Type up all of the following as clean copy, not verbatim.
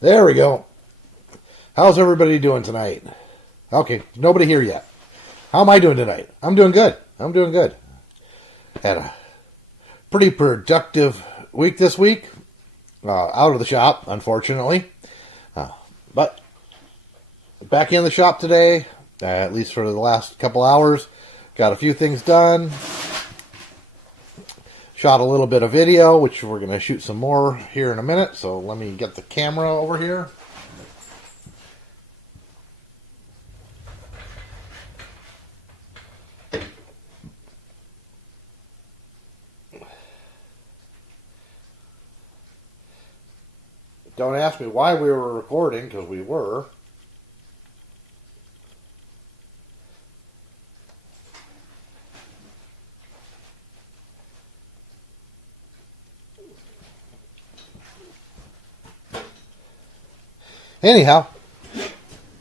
There we go. How's everybody doing tonight? Okay, nobody here yet. How am I doing tonight? I'm doing good. Had a pretty productive week this week. Out of the shop, unfortunately. But back in the shop today, at least for the last couple hours. Got a few things done. Shot a little bit of video, which we're going to shoot some more here in a minute. So let me get the camera over here. Don't ask me why we were recording, because we were. Anyhow,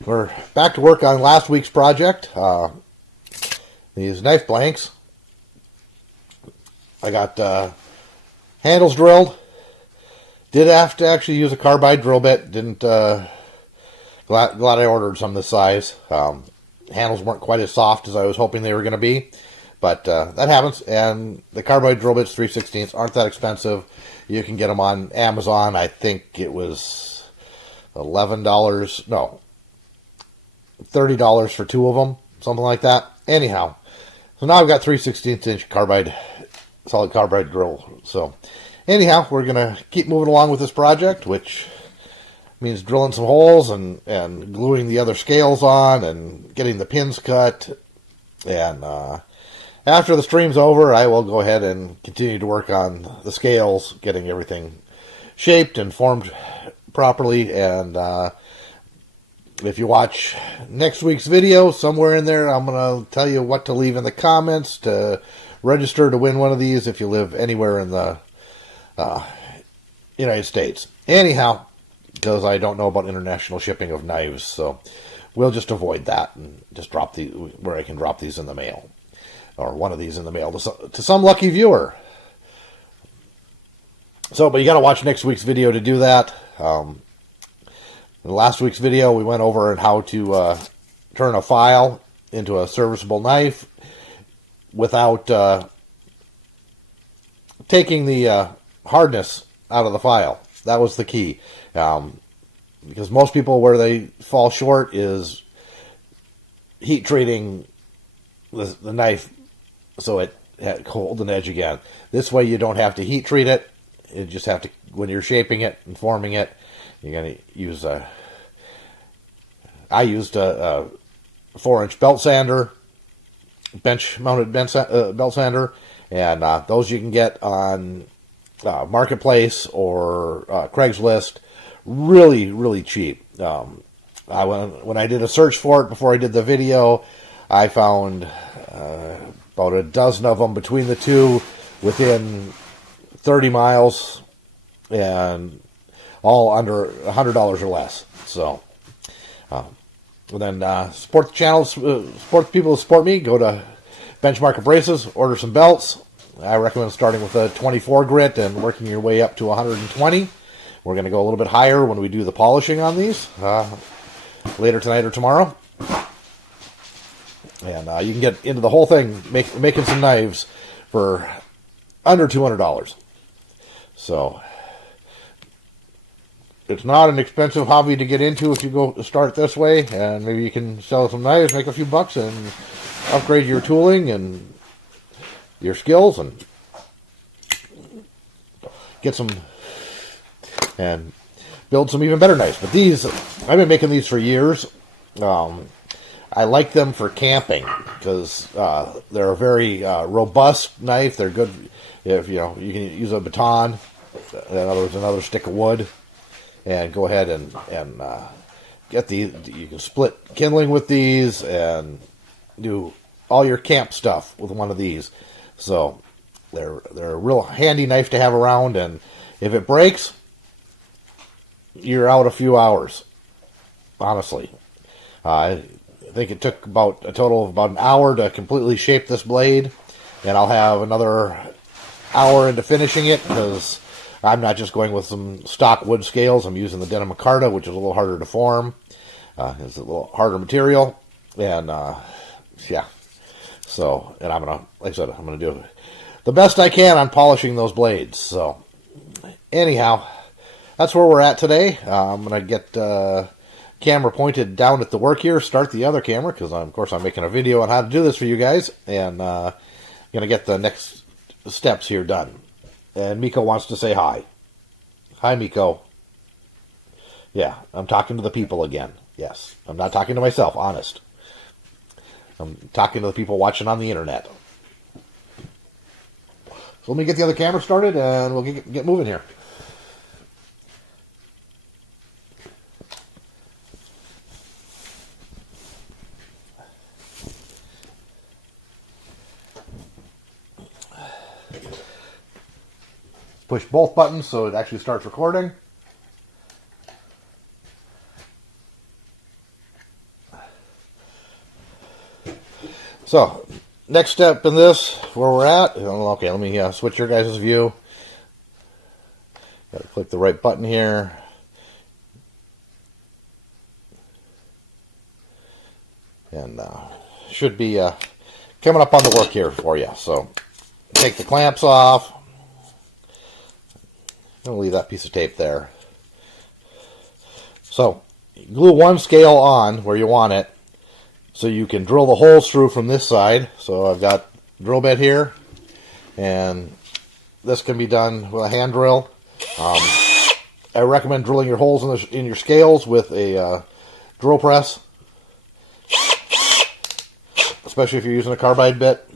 we're back to work on last week's project. These knife blanks. I got handles drilled. Did have to actually use a carbide drill bit. Didn't. Glad I ordered some this size. Handles weren't quite as soft as I was hoping they were going to be, but that happens. And the carbide drill bits 3/16 aren't that expensive. You can get them on Amazon. I think it was $11. No, $30 for two of them, something like that. Anyhow, so now I've got 3/16" carbide, solid carbide drill. So. Anyhow, we're going to keep moving along with this project, which means drilling some holes and gluing the other scales on and getting the pins cut. And after the stream's over, I will go ahead and continue to work on the scales, getting everything shaped and formed properly. And if you watch next week's video, somewhere in there, I'm going to tell you what to leave in the comments to register to win one of these if you live anywhere in the United States. Anyhow, because I don't know about international shipping of knives, so we'll just avoid that and just drop the where I can drop these in the mail, or one of these in the mail to some lucky viewer. So, but you got to watch next week's video to do that. In last week's video, we went over how to turn a file into a serviceable knife without taking the hardness out of the file. That was the key. Because most people, where they fall short is heat treating the knife so it holds an edge again. This way you don't have to heat treat it. You just have to, when you're shaping it and forming it, you're going to use I used a 4-inch belt sander, bench mounted belt sander, and those you can get on Marketplace or Craigslist, really cheap. When I did a search for it before I did the video, I found about a dozen of them between the two within 30 miles, and all under $100 or less. So, and then support the channel, support the people who support me. Go to Benchmark Abrasives, order some belts. I recommend starting with a 24 grit and working your way up to 120. We're going to go a little bit higher when we do the polishing on these later tonight or tomorrow. And you can get into the whole thing making some knives for under $200. So it's not an expensive hobby to get into if you go start this way, and maybe you can sell some knives, make a few bucks, and upgrade your tooling and your skills and get some and build some even better knives. But these, I've been making these for years. I like them for camping because they're a very robust knife. They're good if you can use a baton, in other words, another stick of wood, and go ahead and get these. You can split kindling with these and do all your camp stuff with one of these. So they're a real handy knife to have around, and if it breaks, you're out a few hours. Honestly, I think it took about a total of about an hour to completely shape this blade, and I'll have another hour into finishing it because I'm not just going with some stock wood scales. I'm using the denim micarta, which is a little harder to form. It's a little harder material. And, yeah. So, and I'm going to, like I said, I'm going to do the best I can on polishing those blades. So, anyhow, that's where we're at today. I'm going to get camera pointed down at the work here, start the other camera, because of course I'm making a video on how to do this for you guys, and going to get the next steps here done. And Miko wants to say hi. Hi, Miko. Yeah, I'm talking to the people again. Yes, I'm not talking to myself, honest. I'm talking to the people watching on the internet. So let me get the other camera started, and we'll get moving here. Push both buttons so it actually starts recording. So, next step in this, where we're at, okay, let me switch your guys' view. Gotta click the right button here. And should be coming up on the work here for you. So, take the clamps off. I'm going to leave that piece of tape there. So, glue one scale on where you want it, so you can drill the holes through from this side. So I've got drill bit here, and this can be done with a hand drill. I recommend drilling your holes in your scales with a drill press, especially if you're using a carbide bit.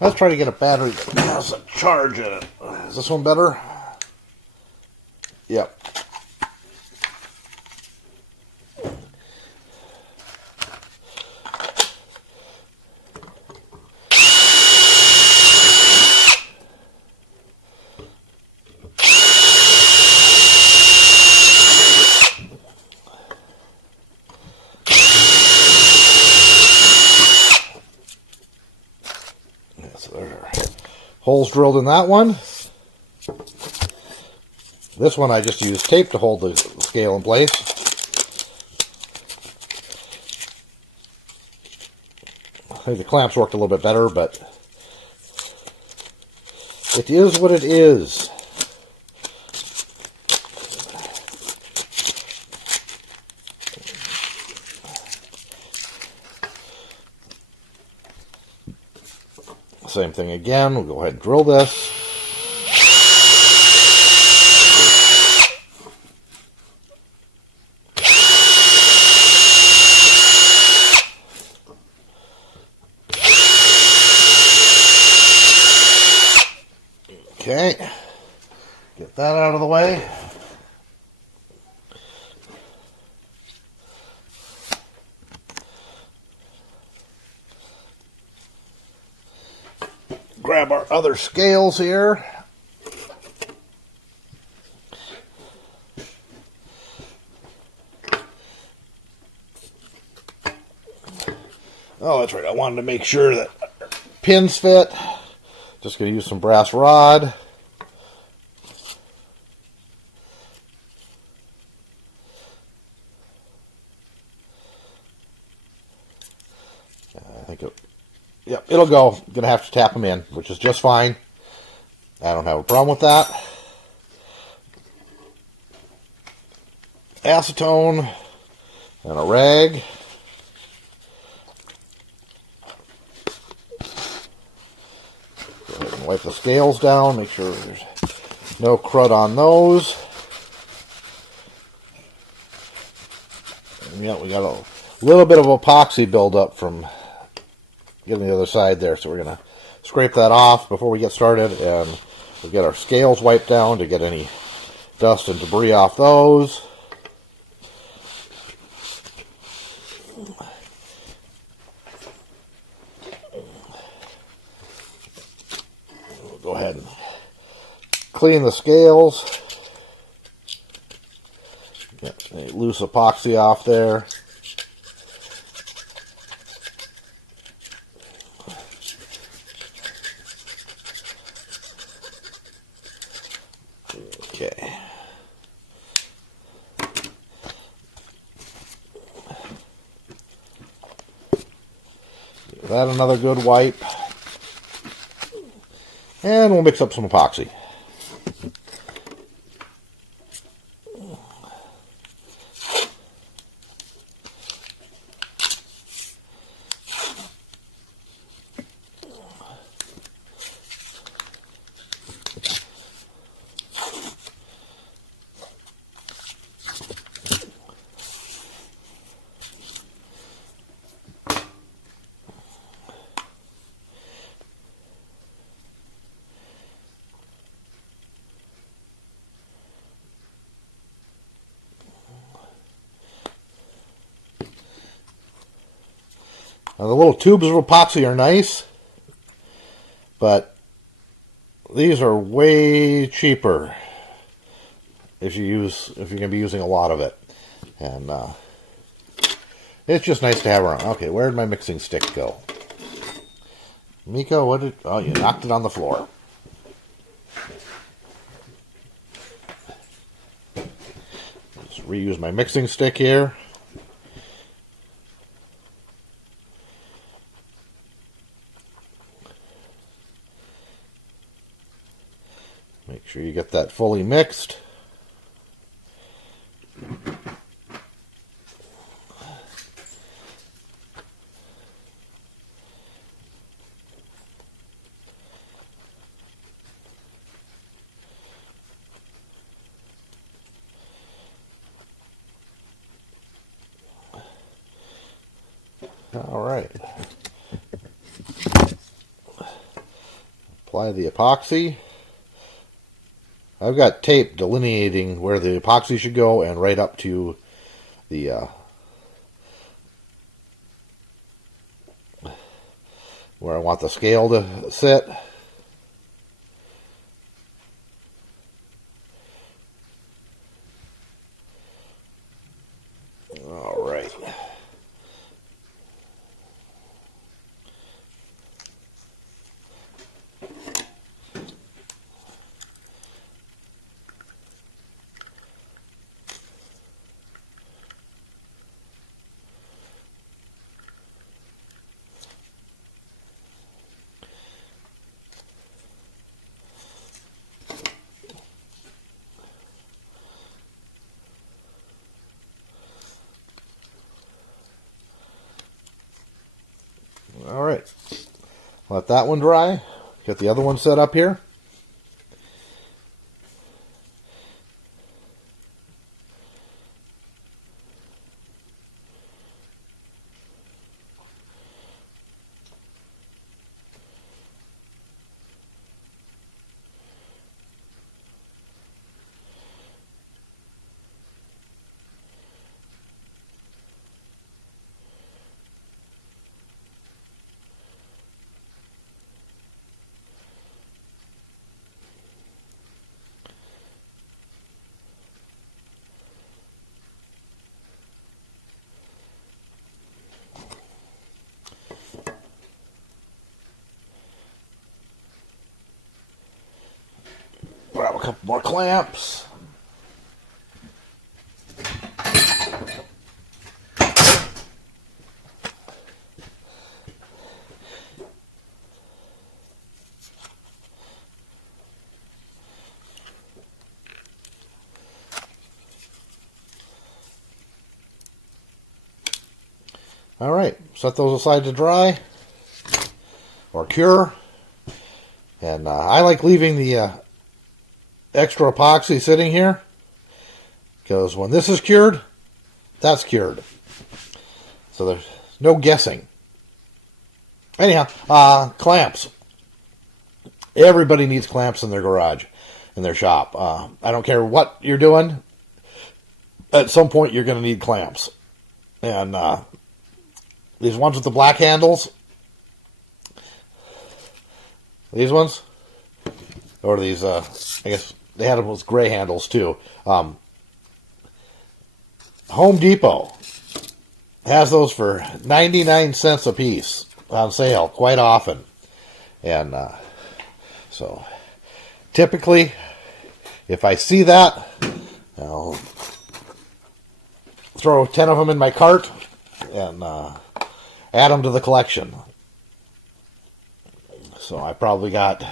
Let's try to get a battery that has a charge in it. Is this one better? Yep. Holes drilled in that one. This one I just used tape to hold the scale in place. I think the clamps worked a little bit better, but it is what it is. Same thing again. We'll go ahead and drill this. Okay, get that out of the way. Grab our other scales here. Oh, that's right. I wanted to make sure that pins fit. Just going to use some brass rod. I think yep, it'll go. Gonna have to tap them in, which is just fine. I don't have a problem with that. Acetone and a rag. Go ahead and wipe the scales down. Make sure there's no crud on those. And yeah, we got a little bit of epoxy buildup from getting the other side there, so we're going to scrape that off before we get started, and we'll get our scales wiped down to get any dust and debris off those. We'll go ahead and clean the scales. Get a loose epoxy off there. Okay. Give that another good wipe. And we'll mix up some epoxy. Now the little tubes of epoxy are nice, but these are way cheaper if you're going to be using a lot of it, and it's just nice to have around. Okay, where did my mixing stick go? Miko, oh, you knocked it on the floor. Just reuse my mixing stick here. Make sure you get that fully mixed. All right. Apply the epoxy. I've got tape delineating where the epoxy should go and right up to the where I want the scale to sit. All right. All right, let that one dry. Get the other one set up here. Grab a couple more clamps. All right, set those aside to dry or cure. And I like leaving the extra epoxy sitting here because when this is cured, that's cured. So there's no guessing. Anyhow, clamps. Everybody needs clamps in their garage, in their shop. I don't care what you're doing. At some point, you're going to need clamps. And these ones with the black handles, these ones, or these, I guess they had them with gray handles too. Home Depot has those for 99 cents a piece on sale quite often. And so typically, if I see that, I'll throw 10 of them in my cart and add them to the collection. So I probably got,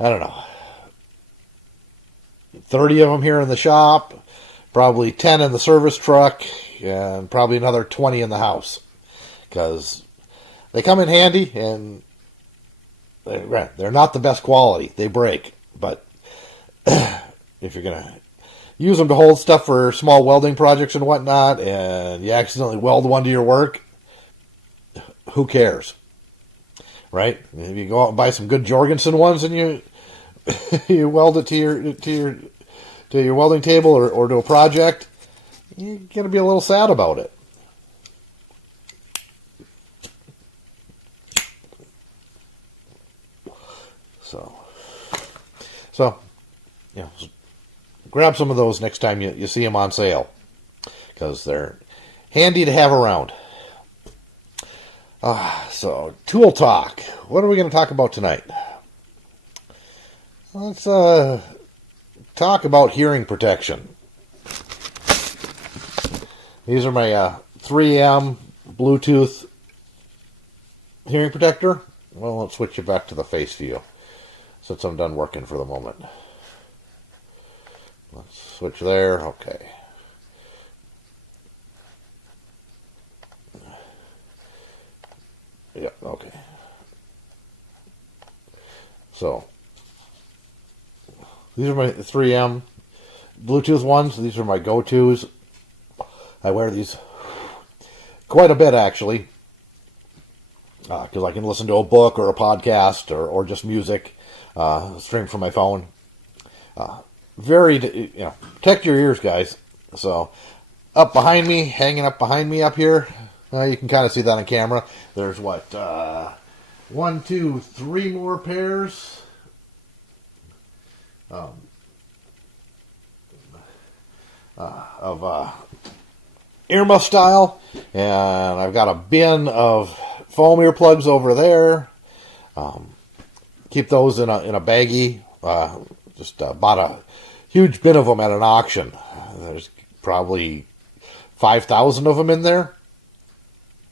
I don't know, 30 of them here in the shop, probably 10 in the service truck, and probably another 20 in the house. Because they come in handy, and they're not the best quality. They break. But if you're going to use them to hold stuff for small welding projects and whatnot, and you accidentally weld one to your work, who cares? Right? If you go out and buy some good Jorgensen ones and you you weld it to your welding table or to a project, you're gonna be a little sad about it. So you know, grab some of those next time you see them on sale, because they're handy to have around. So, tool talk. What are we going to talk about tonight? Let's talk about hearing protection. These are my 3M Bluetooth hearing protector. Well, let's switch it back to the face view since I'm done working for the moment. Let's switch there. Okay. Yeah, okay. So, these are my 3M Bluetooth ones. These are my go-tos. I wear these quite a bit, actually, because I can listen to a book or a podcast or just music, stream from my phone. Protect your ears, guys. So, hanging up behind me up here, you can kind of see that on camera. There's 1, 2, 3 more pairs of earmuff style, and I've got a bin of foam earplugs over there. Keep those in a baggie. Just bought a huge bin of them at an auction. There's probably 5,000 of them in there.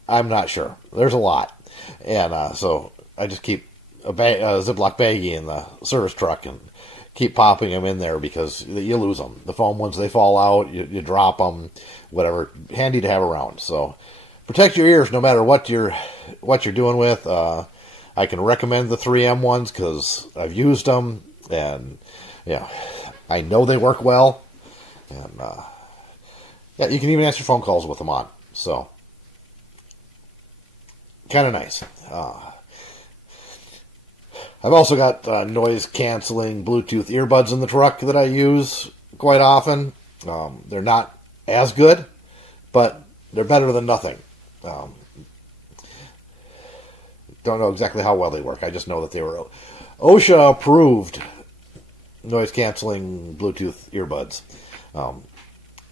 I'm not sure. There's a lot. And so I just keep a Ziploc baggie in the service truck and keep popping them in there because you lose them. The foam ones, they fall out, you drop them, whatever. Handy to have around. So protect your ears no matter what you're doing with. I can recommend the 3M ones because I've used them, and I know they work well. And you can even answer phone calls with them on. So kind of nice. I've also got noise-canceling Bluetooth earbuds in the truck that I use quite often. They're not as good, but they're better than nothing. Don't know exactly how well they work. I just know that they were OSHA-approved noise-canceling Bluetooth earbuds.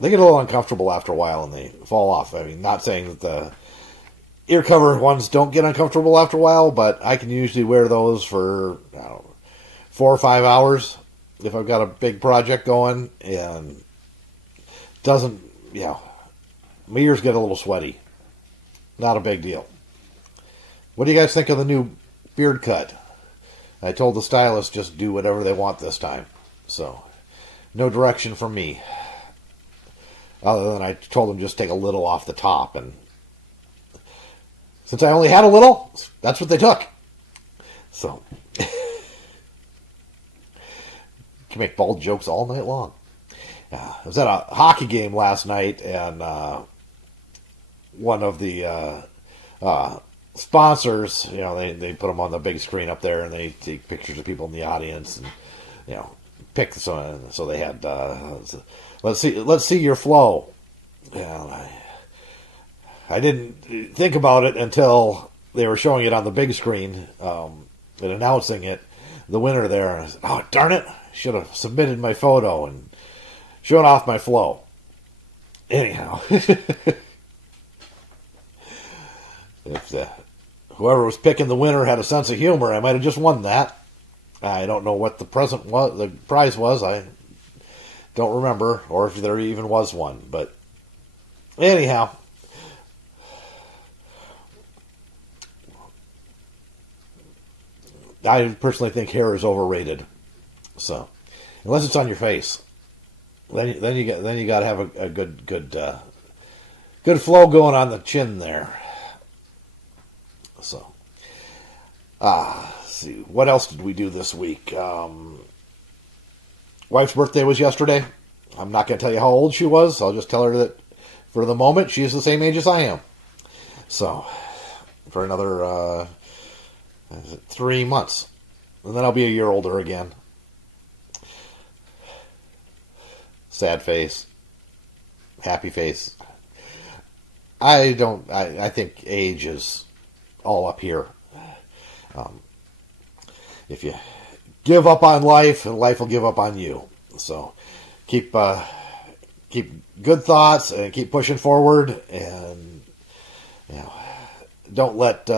They get a little uncomfortable after a while and they fall off. I mean, not saying that the ear cover ones don't get uncomfortable after a while, but I can usually wear those for 4 or 5 hours if I've got a big project going, and doesn't, my ears get a little sweaty. Not a big deal. What do you guys think of the new beard cut? I told the stylist just do whatever they want this time, so no direction from me. Other than I told them just take a little off the top, and since I only had a little, that's what they took. So, can make bald jokes all night long. I was at a hockey game last night, and one of the sponsors, they put them on the big screen up there, and they take pictures of people in the audience, and pick some. So they had let's see your flow. I didn't think about it until they were showing it on the big screen and announcing it. the winner there. And I said, oh, darn it. Should have submitted my photo and shown off my flow. Anyhow. If whoever was picking the winner had a sense of humor, I might have just won that. I don't know what the prize was. I don't remember, or if there even was one. But anyhow, I personally think hair is overrated. So, unless it's on your face, then you got to have a good flow going on the chin there. So, let's see, what else did we do this week? Wife's birthday was yesterday. I'm not going to tell you how old she was. I'll just tell her that for the moment, she's the same age as I am. So, for another 3 months. And then I'll be a year older again. Sad face. Happy face. I think age is all up here. If you give up on life, and life will give up on you. So keep good thoughts and keep pushing forward, and don't let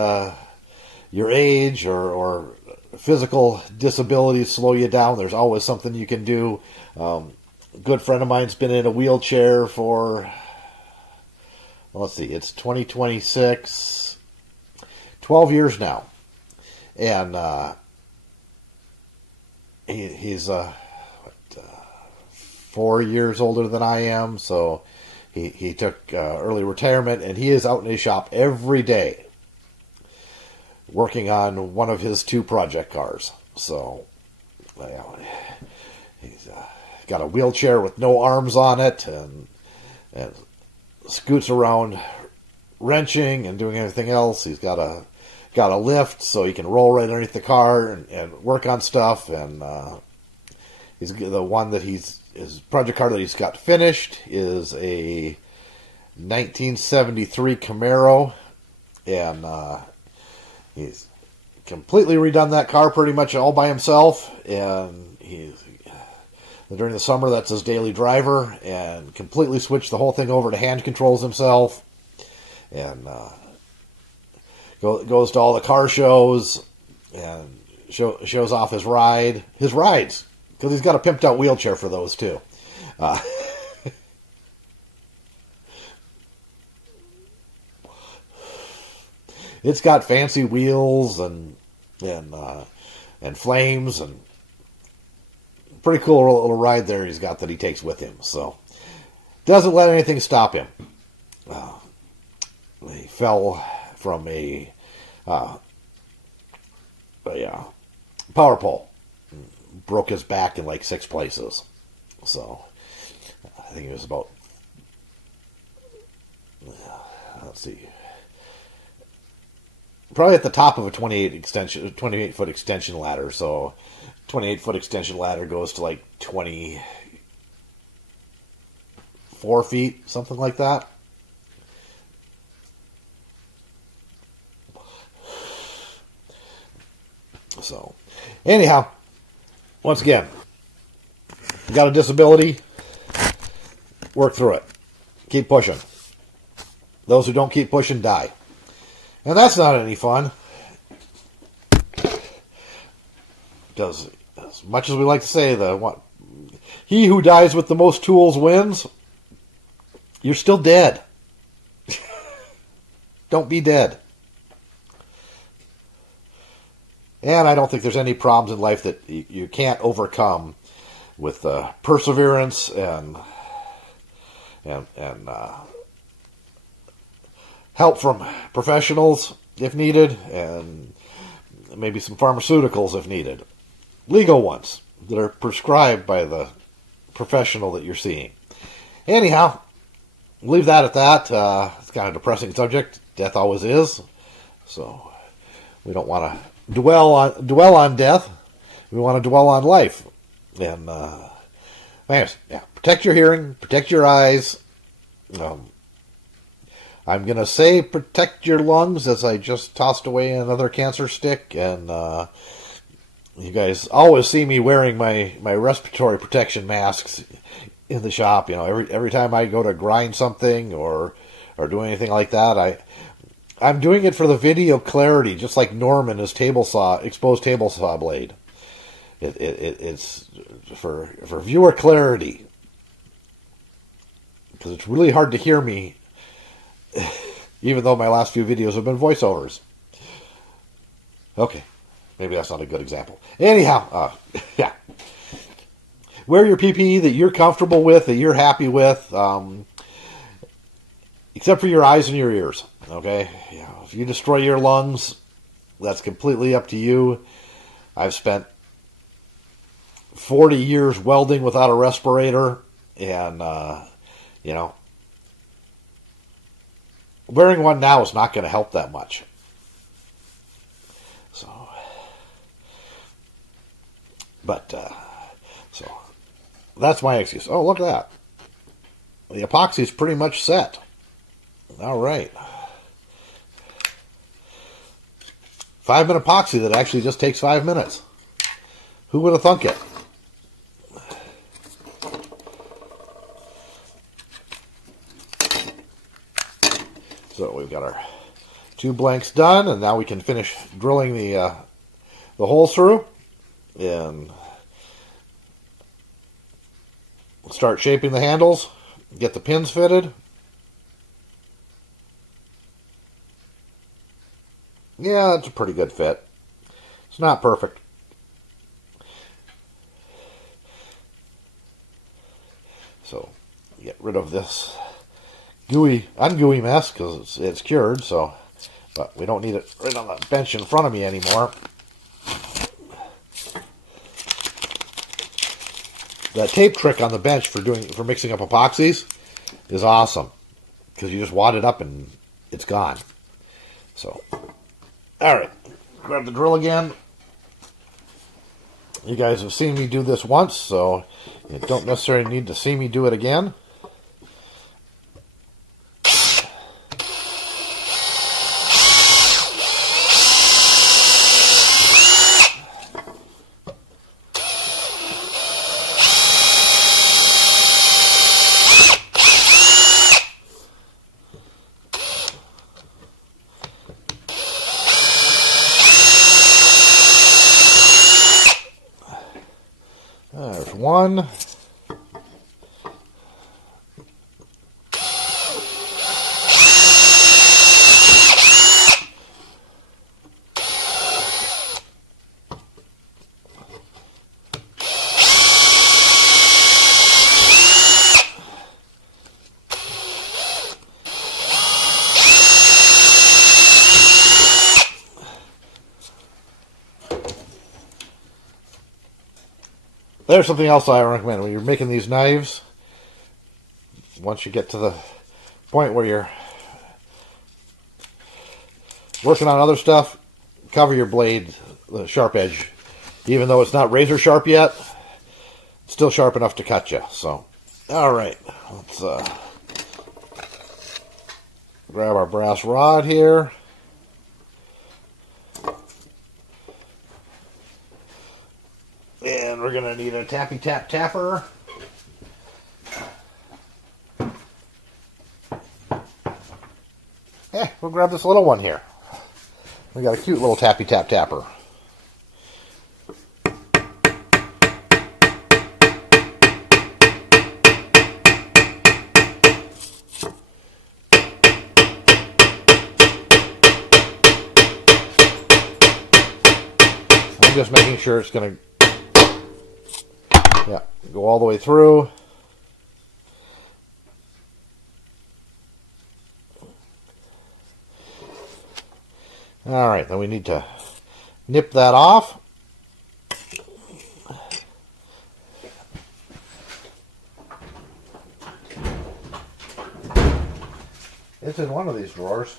your age or physical disabilities slow you down. There's always something you can do. A good friend of mine's been in a wheelchair for, let's see, it's 2026, 12 years now. And he's 4 years older than I am, so he took early retirement, and he is out in his shop every day working on one of his 2 project cars. So he's got a wheelchair with no arms on it, and scoots around wrenching and doing everything else. He's got a lift so he can roll right underneath the car and work on stuff. And he's the one that his project car that he's got finished is a 1973 Camaro, and he's completely redone that car pretty much all by himself. And during the summer, that's his daily driver, and completely switched the whole thing over to hand controls himself. And goes to all the car shows and shows off his rides, because he's got a pimped out wheelchair for those too. It's got fancy wheels and flames, and pretty cool little ride there he's got that he takes with him. So doesn't let anything stop him. He fell from a power pole, broke his back in like 6 places. So I think it was about, let's see, probably at the top of a 28-foot extension ladder. So 28-foot extension ladder goes to like 24 feet, something like that. So, anyhow, once again, you got a disability, work through it. Keep pushing. Those who don't keep pushing die. And that's not any fun. Because, as much as we like to say, he who dies with the most tools wins, you're still dead. Don't be dead. And I don't think there's any problems in life that you can't overcome with perseverance and help from professionals if needed, and maybe some pharmaceuticals if needed. Legal ones that are prescribed by the professional that you're seeing. Anyhow, leave that at that. It's kind of a depressing subject. Death always is. So we don't want to dwell on death. We want to dwell on life. And anyways, protect your hearing, protect your eyes. I'm gonna say protect your lungs, as I just tossed away another cancer stick, and You guys always see me wearing my respiratory protection masks in the shop. You know, every time I go to grind something or do anything like that, I'm doing it for the video clarity, just like Norman his exposed table saw blade. It's for viewer clarity, because it's really hard to hear me, even though my last few videos have been voiceovers. Okay, maybe that's not a good example. Anyhow, yeah. Wear your PPE that you're comfortable with, that you're happy with, except for your eyes and your ears. Okay, yeah. If you destroy your lungs, that's completely up to you. I've spent 40 years welding without a respirator, and you know, wearing one now is not going to help that much. So, but so that's my excuse. Oh, look at that. The epoxy is pretty much set. All right. 5-minute epoxy that actually just takes 5 minutes. Who would have thunk it? So we've got our 2 blanks done, and now we can finish drilling the holes through and start shaping the handles, get the pins fitted. Yeah, it's a pretty good fit. It's not perfect. So, get rid of this ungooey mess because it's cured. So, but we don't need it right on the bench in front of me anymore. That tape trick on the bench for mixing up epoxies is awesome, because you just wad it up and it's gone. So, all right, grab the drill again. You guys have seen me do this once, so you don't necessarily need to see me do it again. There's one. There's something else I recommend when you're making these knives. Once you get to the point where you're working on other stuff, cover your blade, the sharp edge. Even though it's not razor sharp yet, it's still sharp enough to cut you. So, all right, let's grab our brass rod here. And we're going to need a tappy tap tapper. We'll grab this little one here. We got a cute little tappy tap tapper. I'm just making sure it's going to go all the way through. All right, then we need to nip that off. It's in one of these drawers.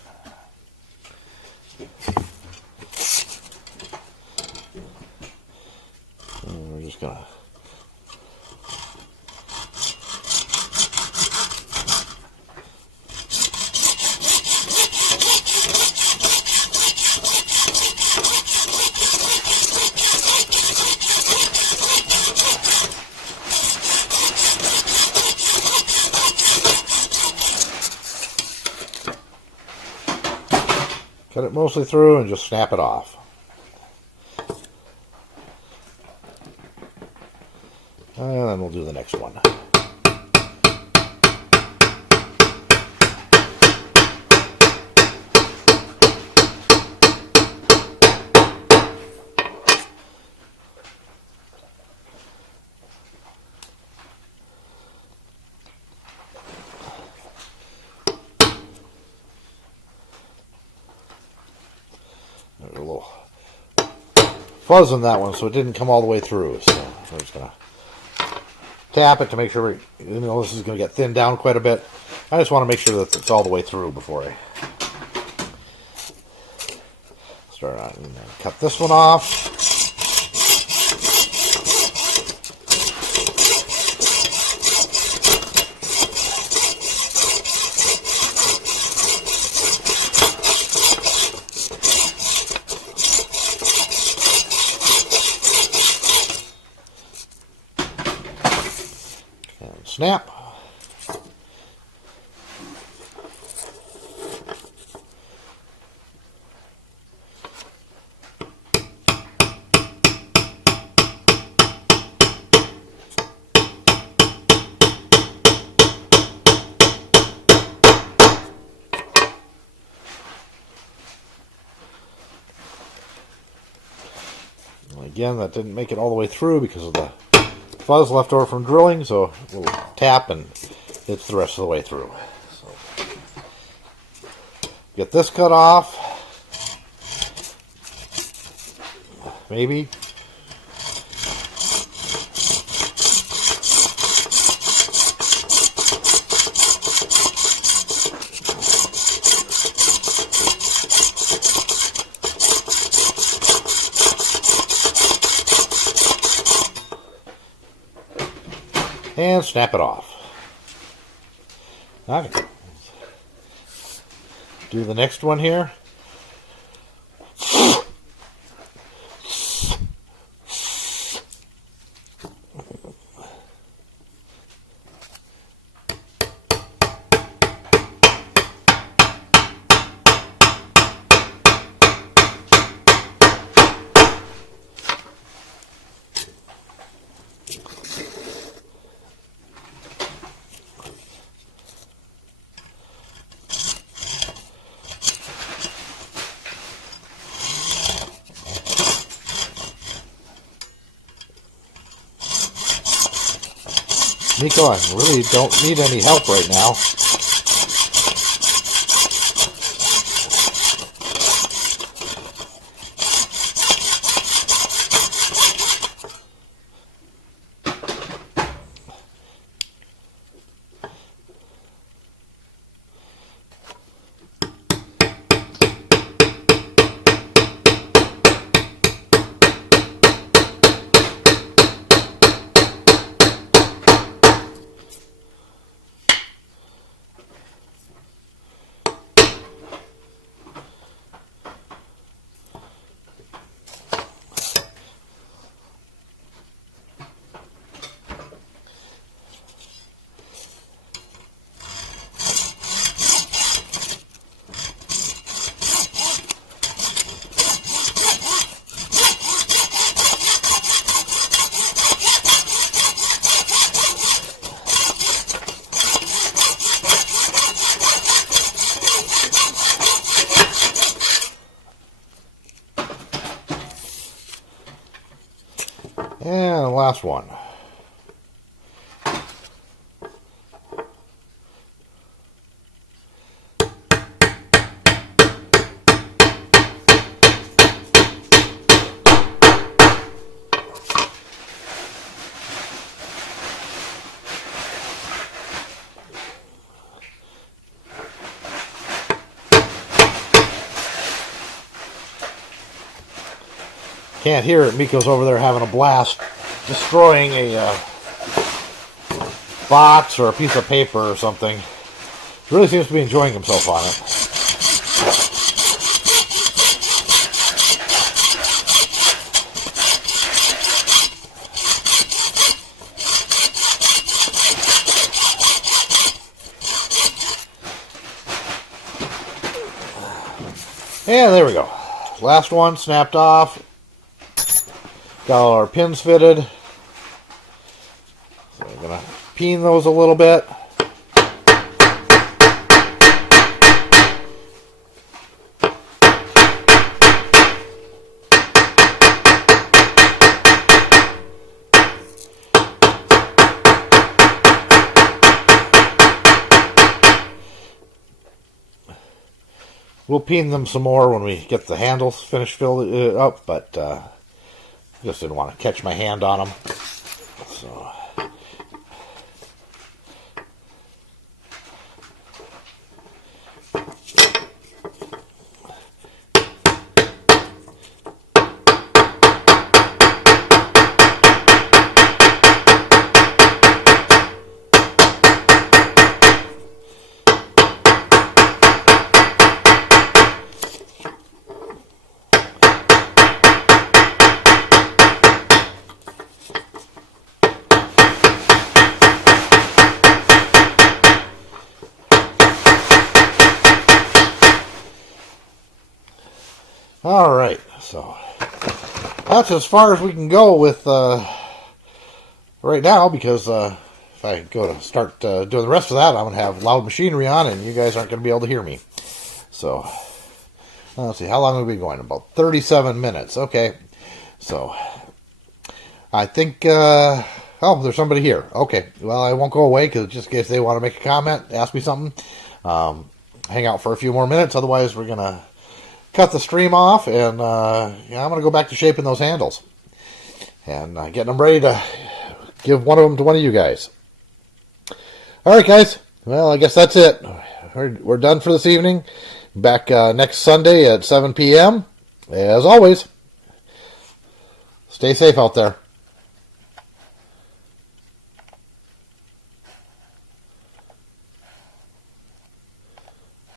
And we're just going to Cut it mostly through and just snap it off. And then we'll do the next one. There's a little fuzz in that one, so it didn't come all the way through. So we're just going to tap it to make sure, even though this is going to get thinned down quite a bit, I just want to make sure that it's all the way through before I start on. And cut this one off. Snap. Again, that didn't make it all the way through because of the fuzz left over from drilling, so we'll tap and it's the rest of the way through. So, get this cut off. Maybe. And snap it off. Okay. Do the next one here. Nico, I really don't need any help right now. And the last one. Can't hear it. Miko's over there having a blast destroying a box or a piece of paper or something. Really seems to be enjoying himself on it. And there we go. Last one snapped off. Got all our pins fitted. So I'm going to peen those a little bit. We'll peen them some more when we get the handles finished filled up, but just didn't want to catch my hand on them. So. All right, so that's as far as we can go with right now, because if I go to start doing the rest of that, I'm going to have loud machinery on, and you guys aren't going to be able to hear me. So let's see, how long have we been going? About 37 minutes. Okay, so I think, oh, there's somebody here. Okay, well, I won't go away, because just in case they want to make a comment, ask me something, hang out for a few more minutes. Otherwise, we're going to cut the stream off, and yeah, I'm going to go back to shaping those handles and getting them ready to give one of them to one of you guys. All right, guys. Well, I guess that's it. We're done for this evening. Back next Sunday at 7 p.m. As always, stay safe out there.